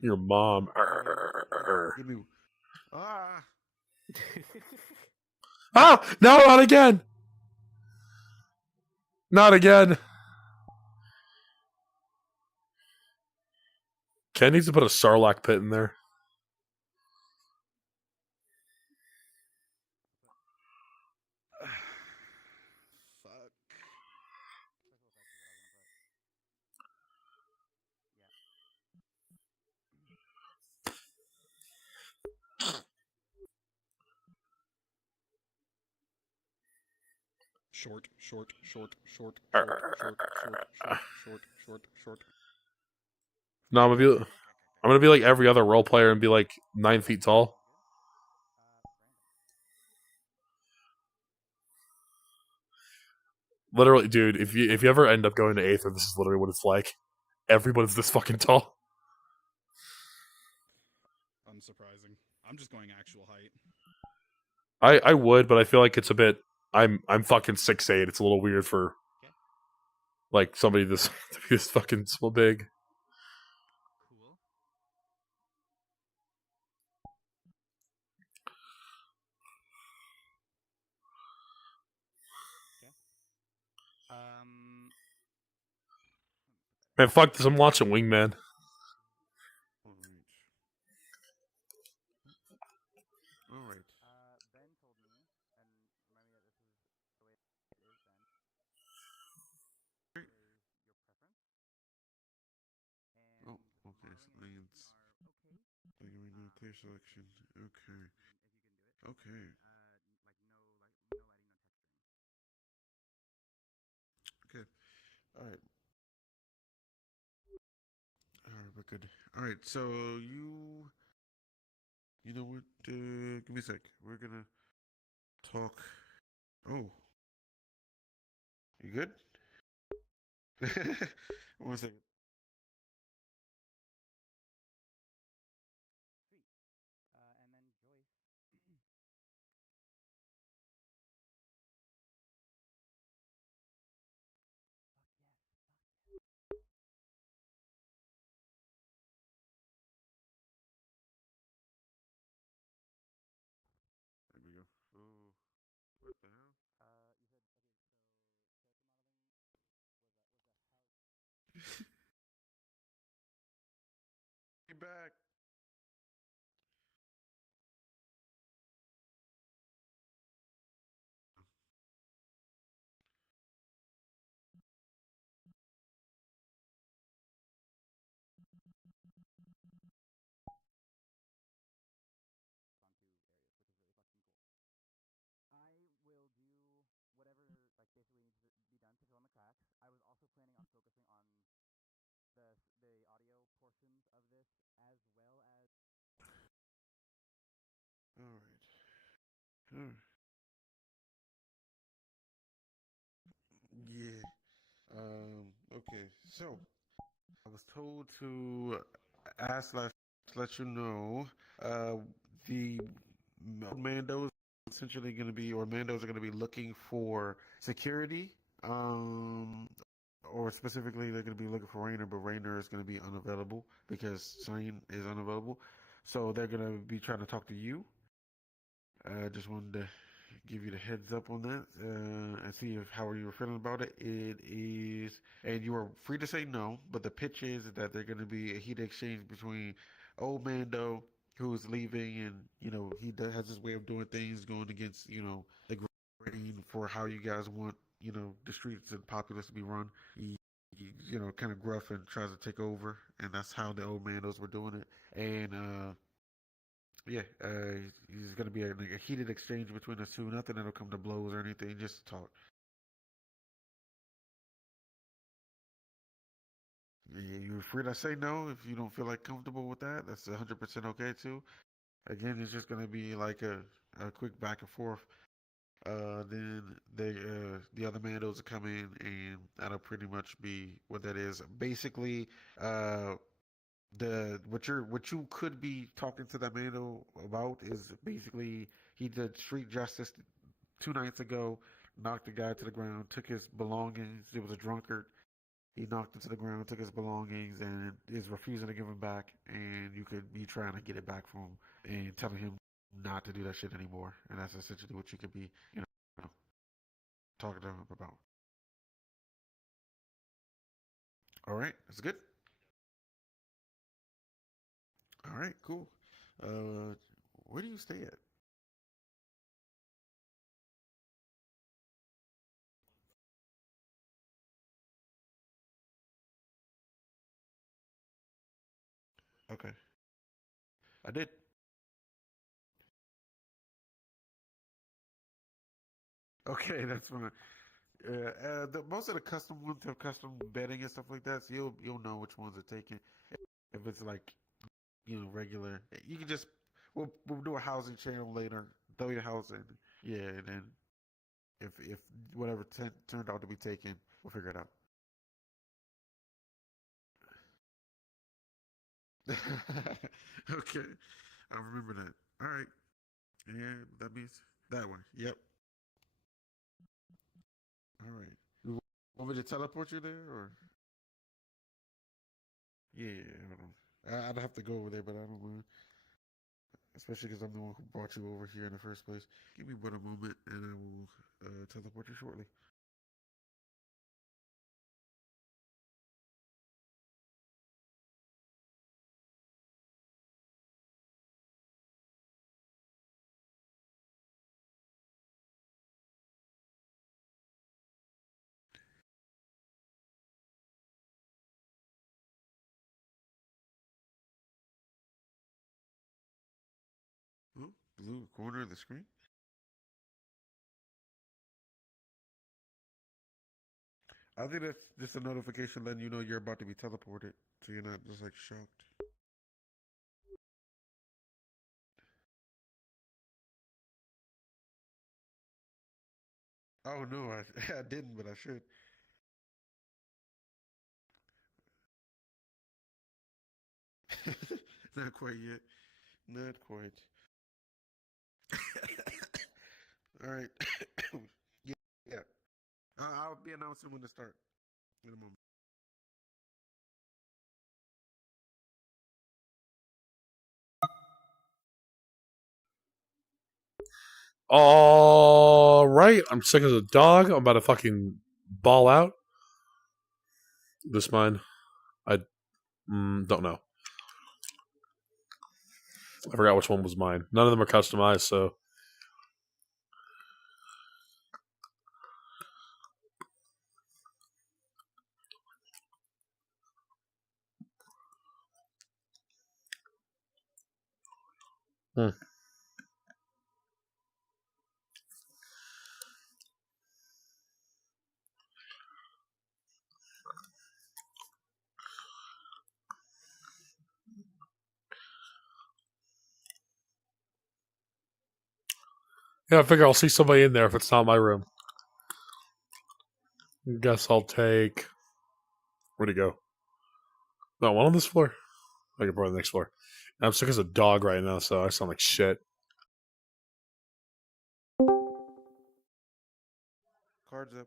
Your mom. Give me. Ah. Ah! No, not again! Not again! Ken needs to put a Sarlacc pit in there. Fuck. Short, short, short, short, short, short, short, short, short, short, short. No, I'm gonna be like every other role player and be like 9 feet tall. Literally, dude, if you ever end up going to Aether, this is literally what it's like. Everybody's this fucking tall. Unsurprising. I'm just going actual height. I would, but I feel like it's a bit. I'm fucking 6'8". It's a little weird for like somebody this to be this fucking so big. Cool. Okay. Um. Man, fuck this. I'm watching Wingman. All right. All right. Ben told me, and remind me that this is the way it is, Ben. Is your preference, and Oh, okay. mine So and lanes. are okay. Like right now, clear selection. Okay. If you can do it. Okay. Like no lighting, no texturing. Okay. All right. All right. We're good. All right. So you. You know what? Give me a sec. We're gonna talk. Oh, you good? 1 second. Sweet. And then Joyce. Fuck yes. Fuck yes. There we go. Oh, what the hell? You said okay. So character modeling was a house. Be back. On 2 areas, which is really fucking cool. I will do whatever like basically needs to be done to fill in the cracks. I was also planning on focusing on the audio portions of this as well as All right. Yeah. Okay. So I was told to ask, let you know, uh, the Mandos essentially going to be, or Mandos are going to be looking for security. Or specifically, they're going to be looking for Rainer, but Rainer is going to be unavailable because Sane is unavailable. So they're going to be trying to talk to you. Just wanted to give you the heads up on that and see if how you were feeling about it. It is, and you are free to say no, but the pitch is that they're going to be a heated exchange between old Mando, who's leaving, and has this way of doing things, going against the grain for how you guys want the streets and populace to be run. He kind of gruff and tries to take over, and that's how the old Mandos were doing it. And yeah, he's gonna be like a heated exchange between us two. Nothing that'll come to blows or anything. Just talk. You're free to say no if you don't feel like comfortable with that. That's 100% okay too. Again, it's just gonna be like a quick back and forth. Then the other Mandos will come in, and that'll pretty much be what that is. Basically, the what you could be talking to that Mando about is basically he did street justice 2 nights ago, knocked the guy to the ground, took his belongings. It was a drunkard, he knocked into the ground, took his belongings, and is refusing to give them back. And you could be trying to get it back from him and telling him not to do that shit anymore. And that's essentially what you could be, talking to him about. All right, that's good. All right, cool. Uh, where do you stay at? Okay, I did. Okay, that's fine. Most of the custom ones have custom bedding and stuff like that, so you'll know which ones are taken. If it's like regular, you can just we'll do a housing channel later. Throw your house in, yeah, and then if whatever turned out to be taken, we'll figure it out. Okay, I'll remember that. All right, yeah, that means that one. Yep. All right. You want me to teleport you there, or yeah, hold on. I'd have to go over there, but I don't mind. Especially because I'm the one who brought you over here in the first place. Give me but a moment, and I will teleport you shortly. Oh, blue corner of the screen. I think that's just a notification letting you know you're about to be teleported, so you're not just like shocked. Oh no, I I didn't, but I should. Not quite yet. Not quite. All right. Yeah, yeah. I'll be announcing when to start in a moment. All right, I'm sick as a dog. I'm about to fucking ball out. This mine. I don't know. I forgot which one was mine. None of them are customized, so hmm. Yeah, I figure I'll see somebody in there if it's not my room. Guess I'll take. Where'd he go? No, one on this floor. I can probably the next floor. I'm sick as a dog right now, so I sound like shit. Cards up.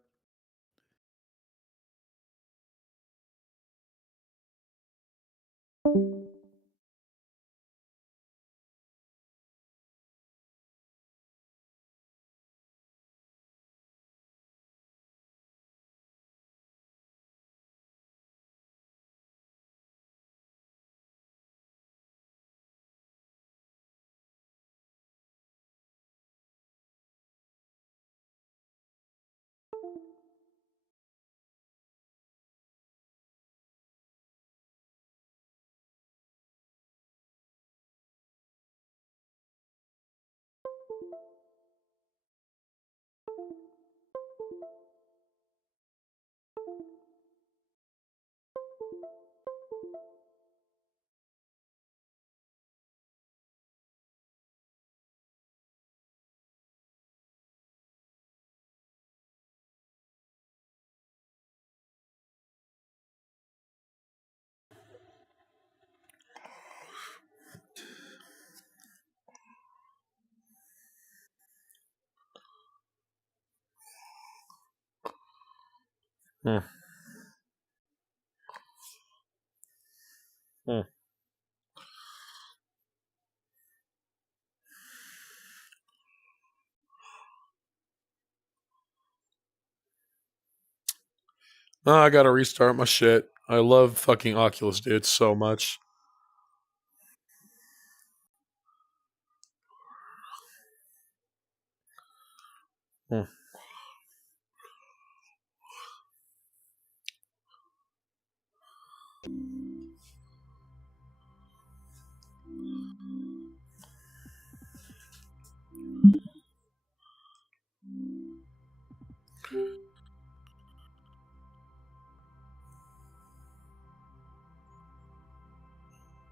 Hmm. Hmm. Oh, I gotta restart my shit. I love fucking Oculus, dude, so much. Hmm.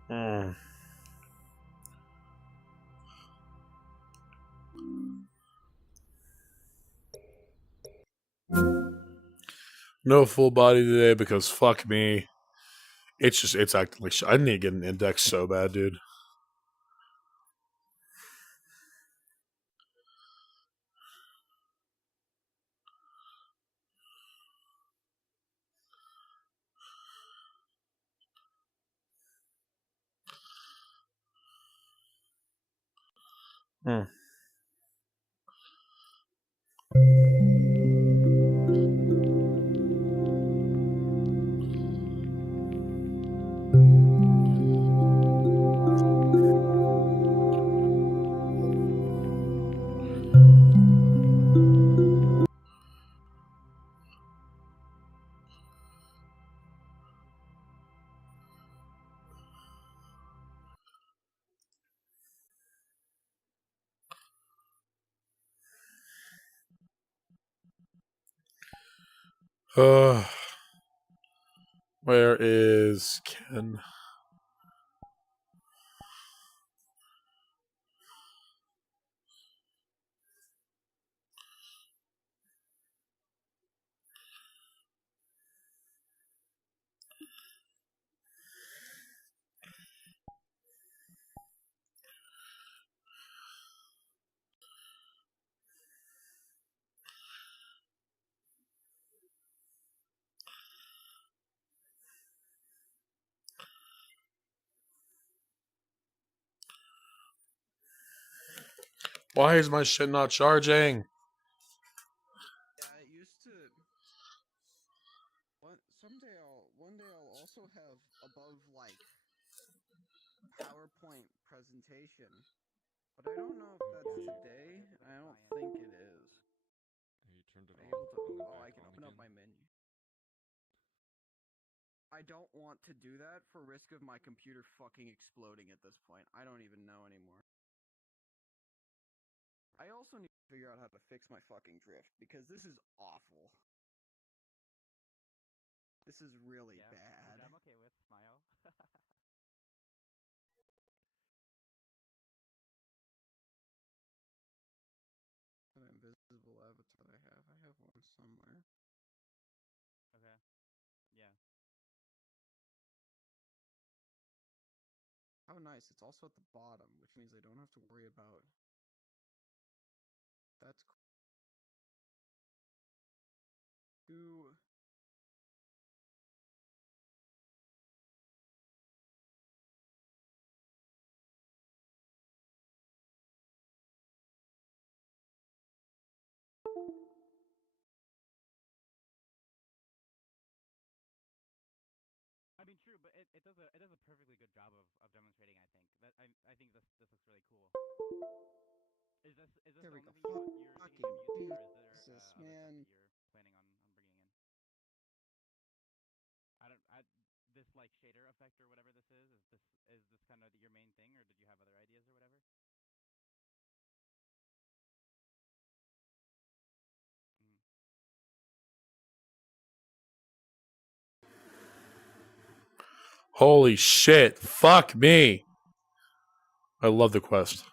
Hmm. No full body today because fuck me. It's acting like shit. I need to get an index so bad, dude. Hmm. Uh, where is Ken? Why is my shit not charging? Yeah, it used to. One day I'll also have above like PowerPoint presentation, but I don't know if that's today. I don't think it is. You turned it Am I on able to? and then Oh, back I can on open up again. my menu. I don't want to do that for risk of my computer fucking exploding at this point. I don't even know anymore. I also need to figure out how to fix my fucking drift because this is awful. This is really bad. I'm okay with smile. An invisible avatar I have. I have one somewhere. Okay. Yeah. Oh, nice. It's also at the bottom, which means I don't have to worry about. That's cool. I mean, true, but it does a perfectly good job of demonstrating. I think that I think this looks really cool. Is this There the we only go. thing you're thinking of using, or is there Jesus, other stuff man. that you're planning on bringing in? This like shader effect or whatever this is this kind of your main thing, or did you have other ideas or whatever? Mm. Holy shit. Fuck me. I love the quest.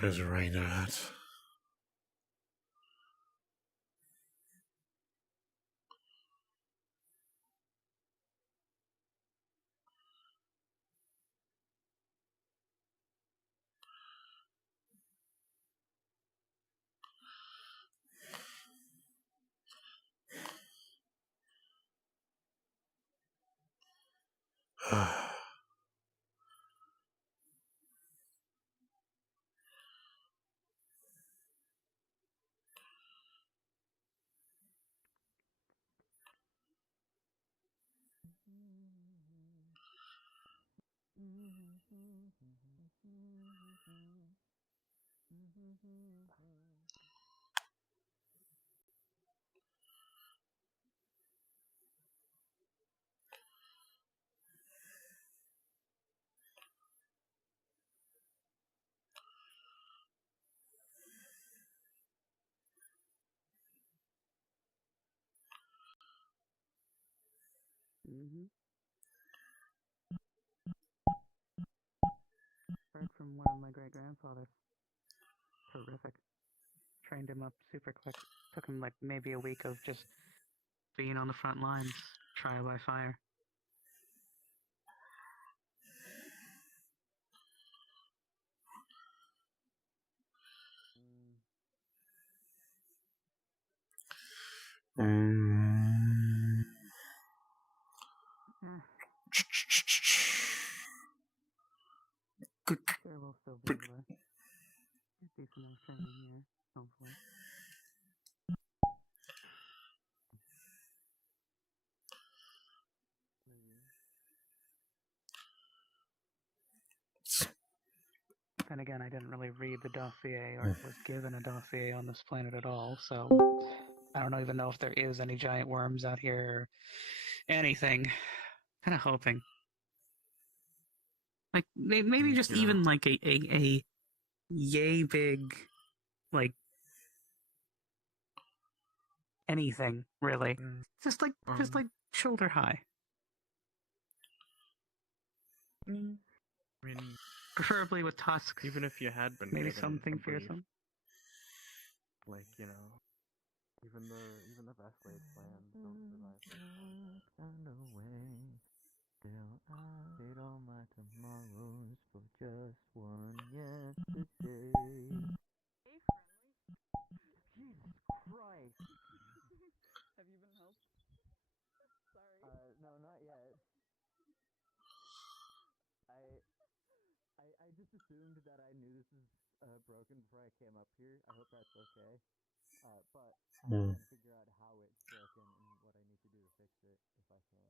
Where's Rainer at? Heard from one of my great grandfathers. Terrific. Trained him up super quick. Took him like maybe a week of just being on the front lines, trial by fire. There will still be able to get decent enough training here, hopefully. Then again, I didn't really read the dossier or was given a dossier on this planet at all, so I don't even know if there is any giant worms out here or anything. Kind of hoping. Like, maybe just even like a yay big, like, anything, really. Just like shoulder high. I mean, Preferably with tusks. even if you had been Maybe given something a brief, fearsome. like, you know, even the best laid plans don't survive. Still I trade all my tomorrows for just one yesterday. Hey, friendly. Jesus Christ! Have you been helped? Sorry. No, not yet. I just assumed that I knew this was broken before I came up here. I hope that's okay. But I'm trying to figure out how it's broken and what I need to do to fix it if I can.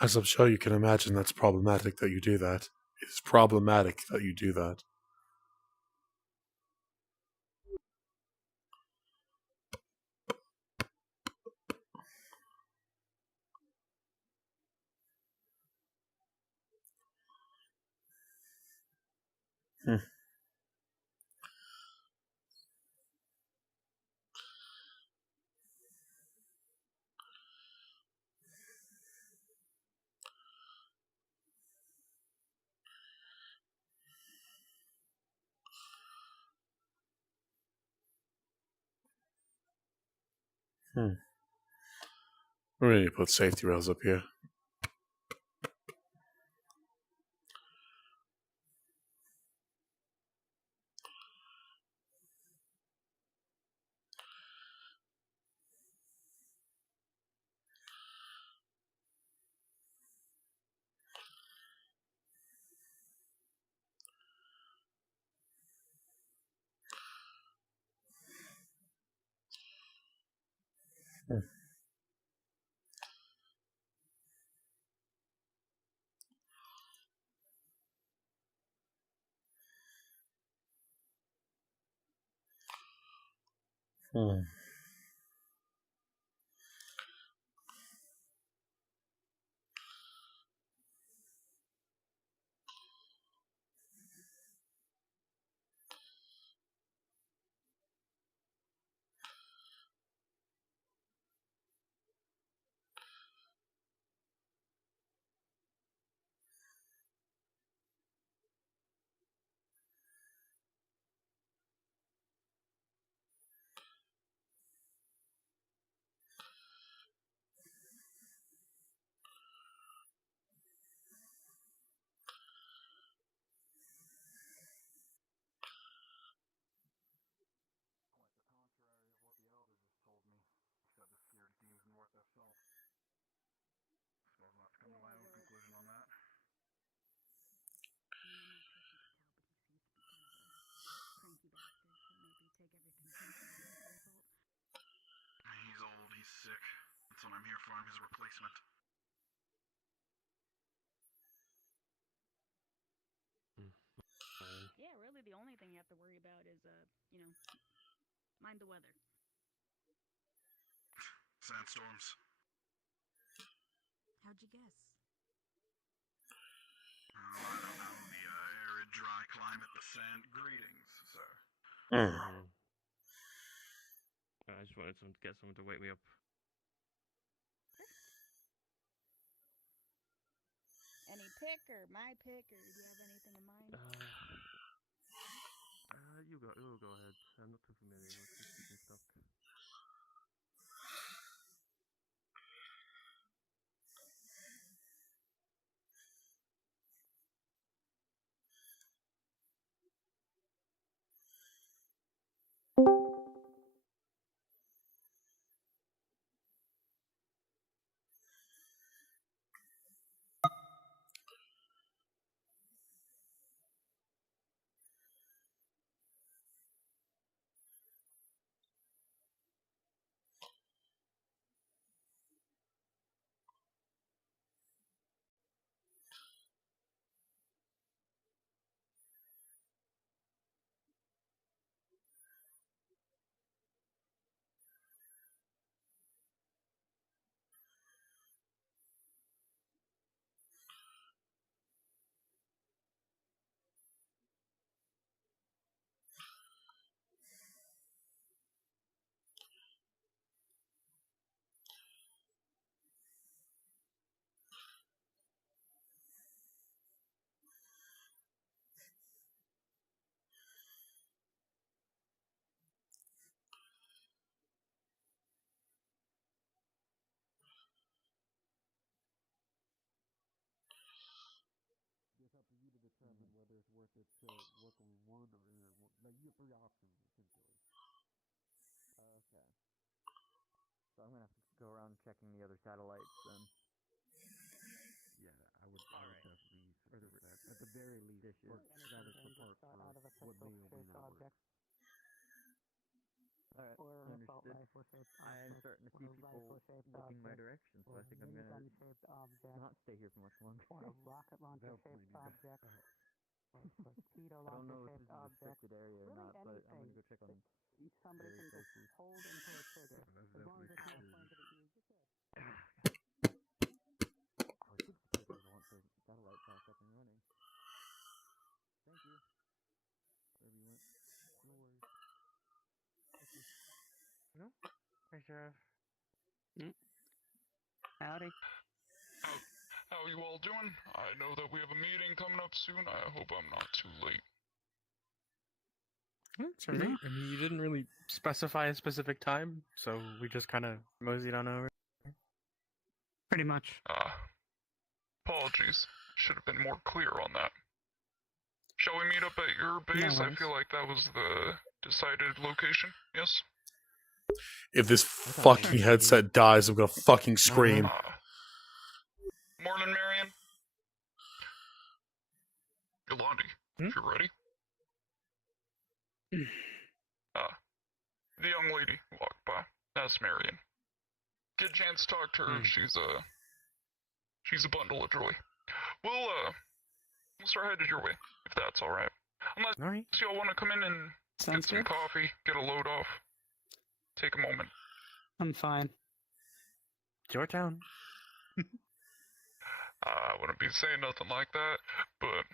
As I'm sure you can imagine, that's problematic that you do that. It's problematic that you do that. We need to put safety rails up here. Hmm. He's old, he's sick. That's what I'm here for. I'm his replacement. Yeah, really the only thing you have to worry about is, mind the weather. Sandstorms. How'd you guess? Oh, I don't know. The arid, dry climate, the sand. Greetings, sir. I just wanted to get someone to wake me up. Any pick or my pick, or do you have anything in mind? You go ahead. I'm not too familiar with the speaking stuff. It's up to you to determine whether it's worth it to work on one or like you have three options essentially. Okay. So I'm gonna have to go around checking the other satellites then. Yeah, I would definitely suggest that. At the very least, Dishes. that is the part for what may or may not work. Alright, understood. I am starting to see people looking my direction, so I think I'm gonna not stay here for much longer. They'll point you back out. I don't know if this is a restricted area or not, but I'm gonna go check on somebody can just hold and pull a trigger. That's As long as it's not definitely pointed at you. I should stay there. I want the satellite back up and running. Thank you. Wherever you went. No worries. Thank you. No? Hey, Sheriff. Howdy. How are you all doing? I know that we have a meeting coming up soon. I hope I'm not too late. That's all right. I mean, you didn't really specify a specific time, so we just kind of moseyed on over. Pretty much. Apologies. Should have been more clear on that. Shall we meet up at your base? I feel like that was the decided location. Yes? If this fucking headset dies, I'm gonna fucking scream. Morning, Marion. Yolandi, if you're ready. The young lady walked by. That's Marion. get a chance to talk to her. She's a bundle of joy. We'll start headed your way, if that's alright. Unless y'all want to come in and Sounds get some good. coffee, get a load off. Take a moment. I'm fine. It's your town. I wouldn't be saying nothing like that, but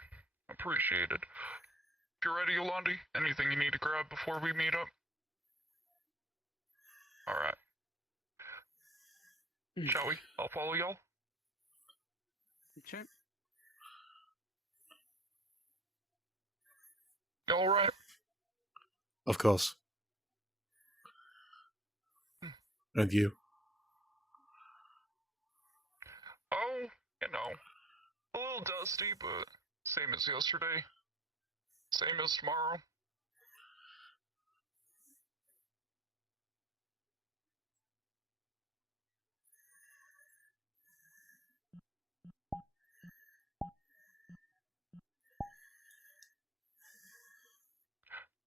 appreciate it. If you're ready, Yolandi, anything you need to grab before we meet up? Alright. Shall we? I'll follow y'all. Sure. Y'all alright? Of course. And you? Oh, you know, a little dusty, but same as yesterday. Same as tomorrow.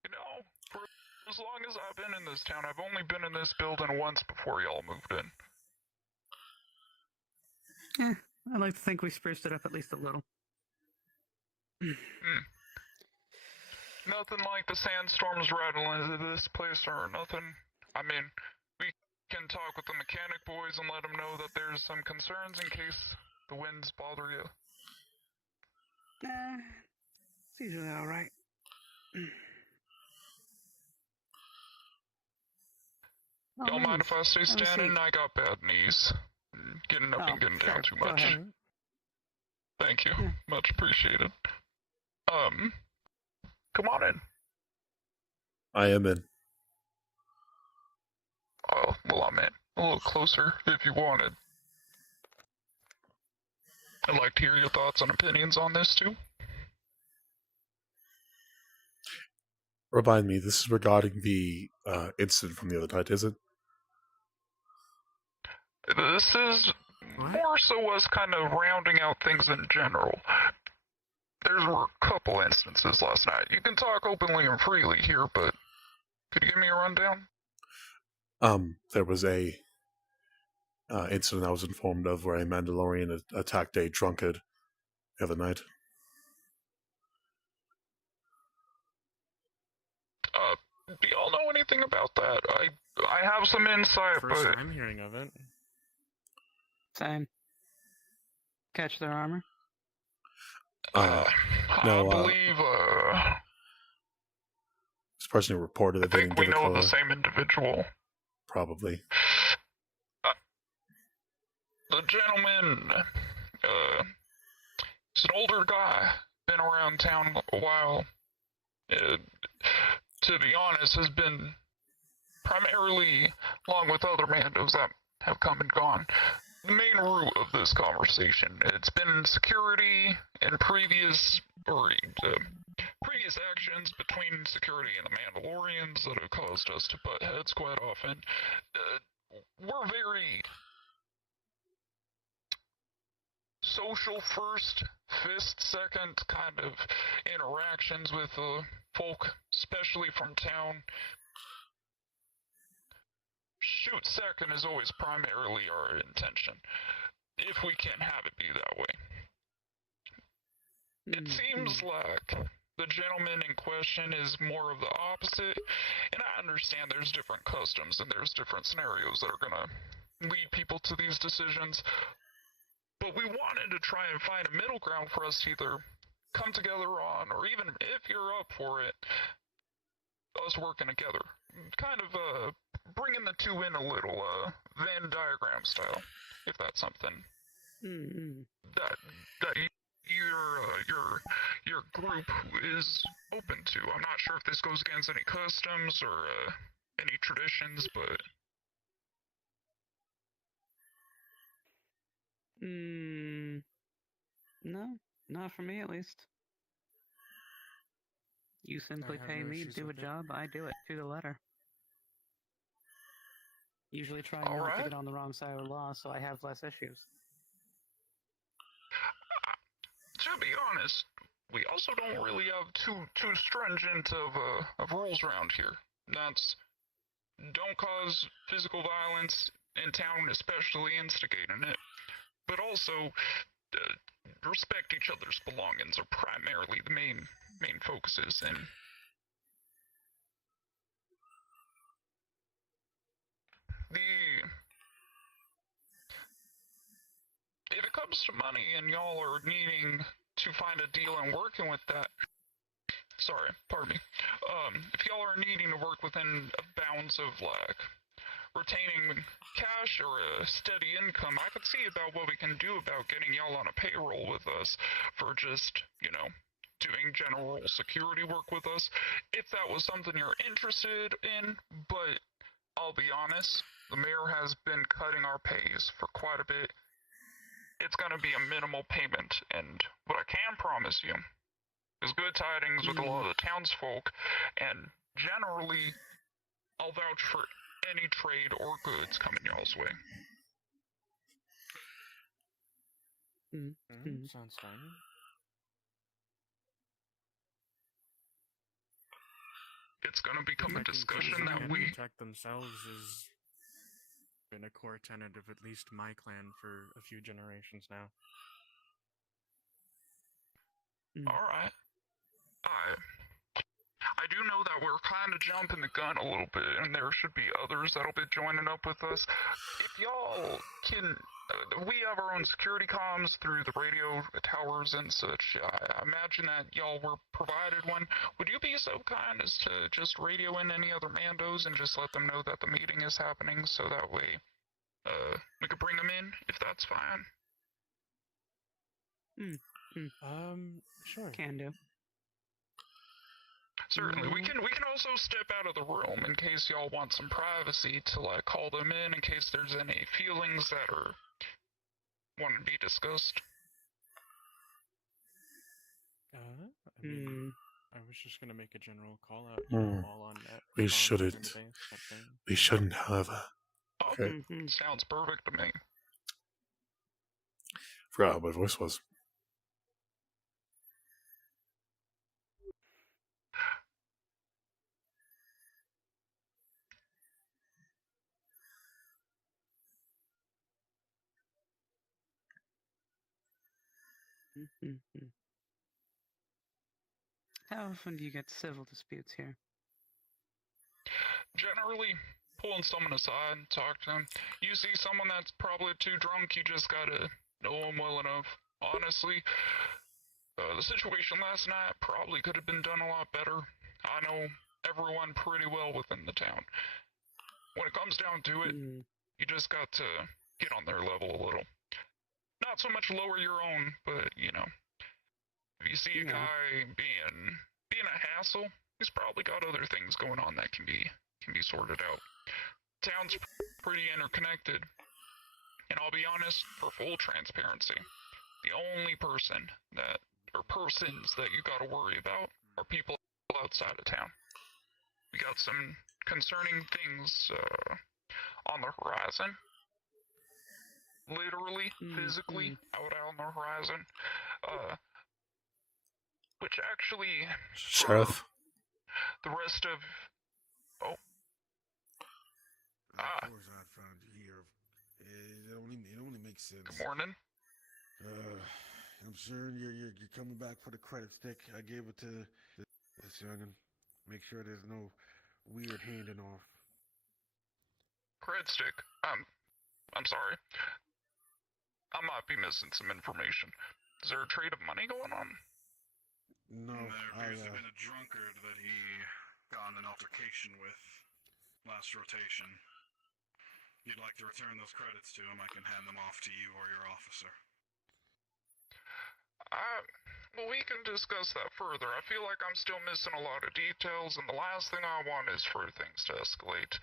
You know, for as long as I've been in this town, I've only been in this building once before y'all moved in. I like to think we spruced it up at least a little. Nothing like the sandstorms rattling into this place or nothing. I mean, we can talk with the mechanic boys and let them know that there's some concerns in case the winds bother you. It's usually alright. Don't mind if I stay standing? I got bad knees. Getting up and getting down too much. Thank you. Much appreciated. Come on in. I am in. Oh, well, I'm in. A little closer, if you wanted. I'd like to hear your thoughts and opinions on this, too. Remind me, this is regarding the incident from the other night, is it? This is more so us kind of rounding out things in general. There were a couple instances last night. You can talk openly and freely here, but could you give me a rundown? There was a incident I was informed of where a Mandalorian attacked a drunkard the other night. Do y'all know anything about that? I have some insight, First but... time hearing of it. Same. Catch their armor? No, I believe, this person who reported that I they think didn't we give a know color. the same individual. Probably. The gentleman, he's an older guy, been around town a while. To be honest, has been primarily, along with other mandos that have come and gone, the main root of this conversation. It's been security and previous actions between security and the Mandalorians that have caused us to butt heads quite often. We're very social first, fist second kind of interactions with folk, especially from town. Shoot second is always primarily our intention, if we can have it be that way. It seems like the gentleman in question is more of the opposite, and I understand there's different customs and there's different scenarios that are gonna lead people to these decisions, but we wanted to try and find a middle ground for us to either come together on, or even if you're up for it, us working together. Kind of bringing the two in a little, Venn diagram style, if that's something that your group is open to. I'm not sure if this goes against any customs or any traditions, but No, not for me at least. You simply have pay no me to issues do a with it. job, I do it to the letter. Usually trying All not to right. get on the wrong side of the law, so I have less issues. To be honest, we also don't really have too stringent of rules around here. That's don't cause physical violence, in town, especially instigating it. But also, respect each other's belongings are primarily the main focuses. And if it comes to money and y'all are needing to find a deal and working with that, sorry, pardon me. If y'all are needing to work within bounds of like retaining cash or a steady income, I could see about what we can do about getting y'all on a payroll with us for just, doing general security work with us, if that was something you're interested in. But I'll be honest, the mayor has been cutting our pays for quite a bit. It's going to be a minimal payment, and what I can promise you is good tidings with a lot of the townsfolk, and generally, I'll vouch for any trade or goods coming y'all's way. Sounds fine. It's going to become a discussion that we protect themselves has been a core tenet of at least my clan for a few generations now. All right. I do know that we're kind of jumping the gun a little bit, and there should be others that'll be joining up with us. If y'all can, we have our own security comms through the radio towers and such. I imagine that y'all were provided one. Would you be so kind as to just radio in any other Mandos and just let them know that the meeting is happening, so that way we could bring them in, if that's fine? Sure. Can do. Certainly. We can also step out of the room in case y'all want some privacy to like call them in case there's any feelings that are want to be discussed. I was just gonna make a general call out, all on net. We shouldn't. We shouldn't, however. Okay. Sounds perfect to me. Forgot how my voice was. How often do you get civil disputes here? Generally, pulling someone aside and talk to them. You see someone that's probably too drunk, you just gotta know them well enough. Honestly, the situation last night probably could have been done a lot better. I know everyone pretty well within the town. When it comes down to it, you just got to get on their level a little. Not so much lower your own, but, if you see a guy being a hassle, he's probably got other things going on that can be sorted out. Town's pretty interconnected, and I'll be honest, for full transparency, the only persons that you gotta worry about are people outside of town. We got some concerning things on the horizon. Literally, physically, out on the horizon. Which actually... Sheriff? The rest of... Oh. Of course I found you here. It only makes sense. Good morning. I'm sure you're coming back for the credit stick. I gave it to this youngin'. Make sure there's no weird handing off. Credit stick? I'm sorry. I might be missing some information. Is there a trade of money going on? No, there appears to have been a drunkard that he got in an altercation with last rotation. If you'd like to return those credits to him, I can hand them off to you or your officer. Well, we can discuss that further. I feel like I'm still missing a lot of details, and the last thing I want is for things to escalate.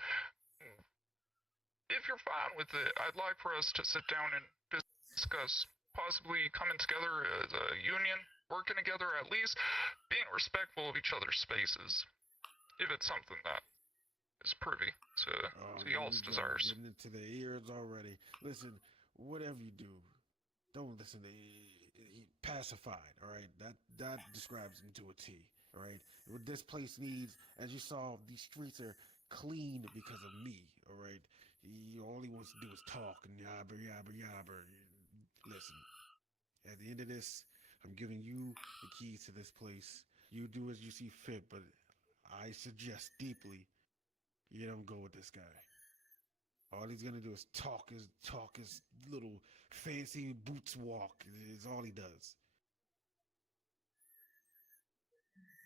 If you're fine with it, I'd like for us to sit down and discuss possibly coming together as a union, working together at least, being respectful of each other's spaces, if it's something that is privy to y'all's desires. Getting into the ears already. Listen, whatever you do, don't listen to pacified, all right? That describes him to a T, all right? What this place needs, as you saw, these streets are clean because of me, all right? all he wants to do is talk and yabber, yabber, yabber. Listen, at the end of this, I'm giving you the keys to this place. You do as you see fit, but I suggest deeply you don't go with this guy. All he's gonna do is talk his little fancy boots walk. Is all he does.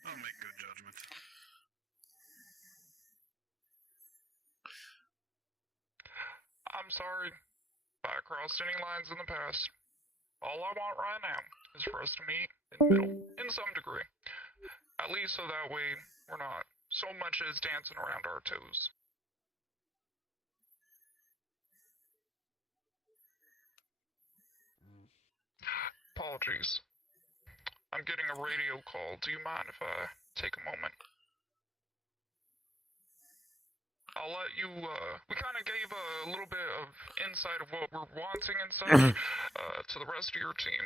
I'll make good judgment. I'm sorry if I crossed any lines in the past. All I want right now is for us to meet in the middle, in some degree. At least so that way we're not so much as dancing around our toes. Apologies. I'm getting a radio call. Do you mind if I take a moment? I'll let you, we kind of gave a little bit of insight of what we're wanting and such, to the rest of your team.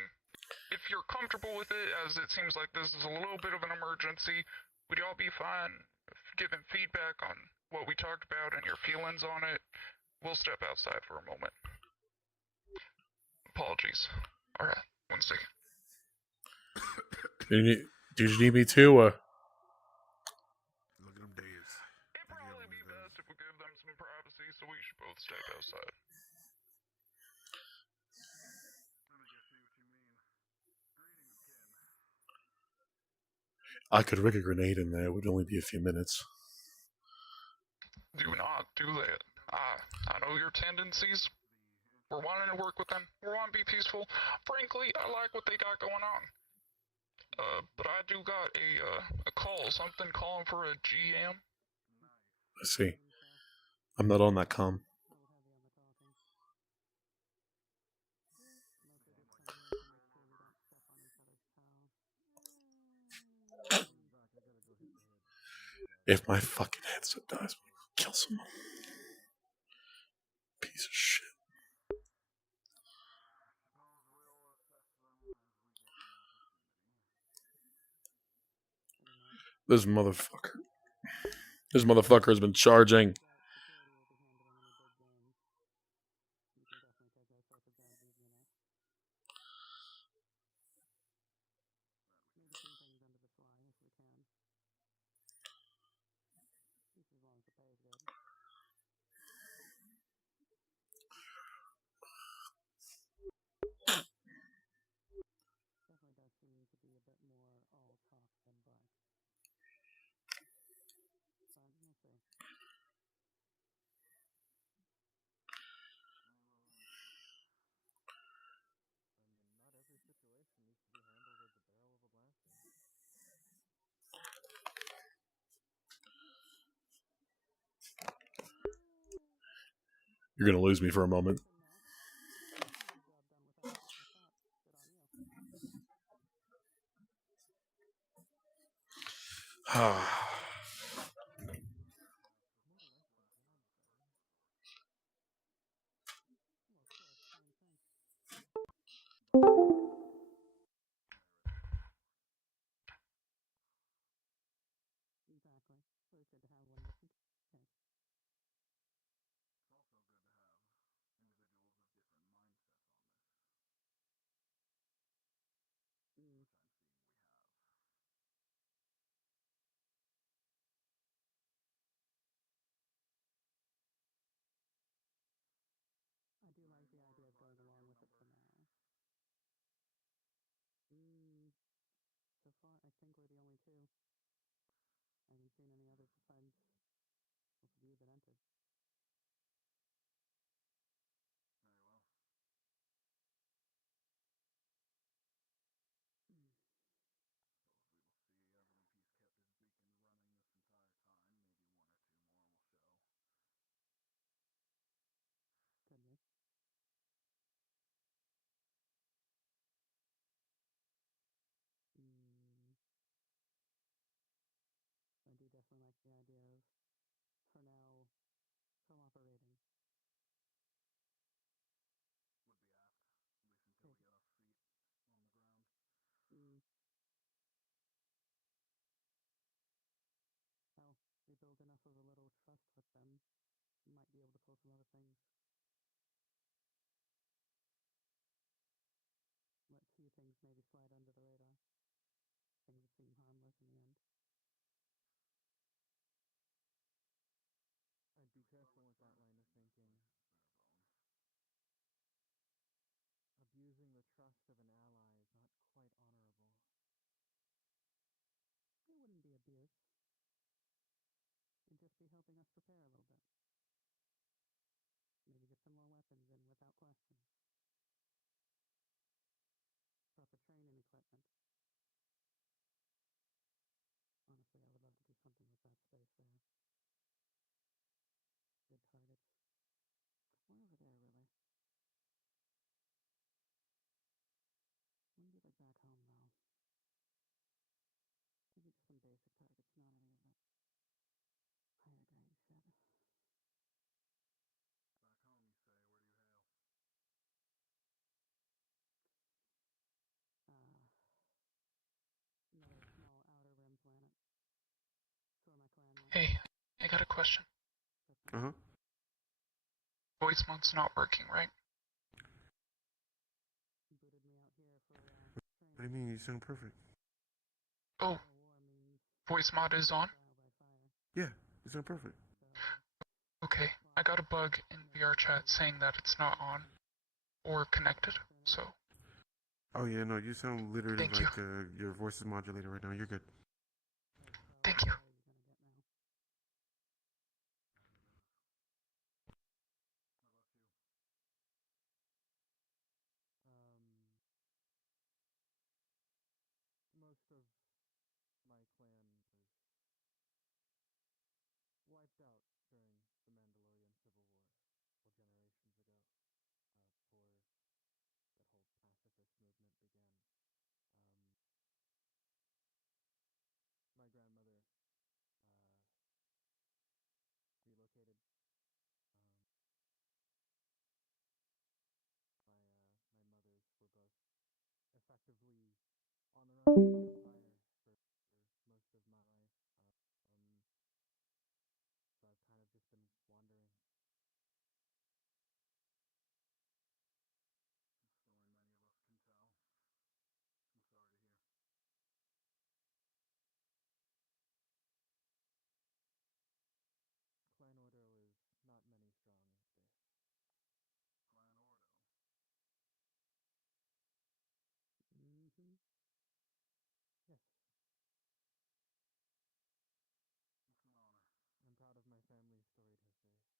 If you're comfortable with it, as it seems like this is a little bit of an emergency, would y'all be fine giving feedback on what we talked about and your feelings on it? We'll step outside for a moment. Apologies. Alright, 1 second. Did you need me to? Look at them days. It'd probably be best if we give them some privacy, so we should both step outside. Let me just see what you mean. Greetings, Ken. I could rig a grenade in there. It would only be a few minutes. Do not do that. I know your tendencies. We're wanting to work with them. We want to be peaceful. Frankly, I like what they got going on. But I do got a call. Something calling for a GM. I see. I'm not on that comm. If my fucking headset dies, I'm gonna kill someone. Piece of shit. This motherfucker. This motherfucker has been charging. You're gonna lose me for a moment. I do like the idea of going along with it for now. So far, I think we're the only two. I haven't seen any others besides both of you that entered. Very well. Suppose we will see. I believe he's kept his beacon running this entire time. Maybe one or two more will show. Could be. I do definitely like the idea of, for now, cooperating. Would be apt, at least until we get our feet on the ground. Hell, we build enough of a little trust with them. might be able to pull some other things. Let few things maybe slide under the radar. Things that seem harmless in the end. I'd be careful with that line of thinking. Abusing the trust of an ally is not quite honorable. It wouldn't be abuse. It'd just be helping us prepare a little bit. Maybe get some more weapons in without question. Proper training equipment. Honestly, I would love to do something with that space there. Good targets. Why over there, really? Wouldn't be like back home, though. Maybe just some basic targets, not any of that higher grade shit. Back home, you say? Where do you hail? Another small outer rim planet. It's where my clan went. Hey, I got a question. Uh huh. Voice mod's not working, right? Booted me out here for What do you mean? You sound perfect. Oh, voice mod is on? trial by fire. Yeah, you sound perfect. So Okay, I got a bug in VR chat saying that it's not on or connected, so Oh yeah, no, you sound literally Thank you. like your voice is modulated right now. You're good. Thank you. how are you gonna get now? How about you? Most of my clan was wiped out during the Mandalorian Civil War a couple generations ago, before that whole pacifist movement began. My grandmother relocated. My mothers were both effectively on the run.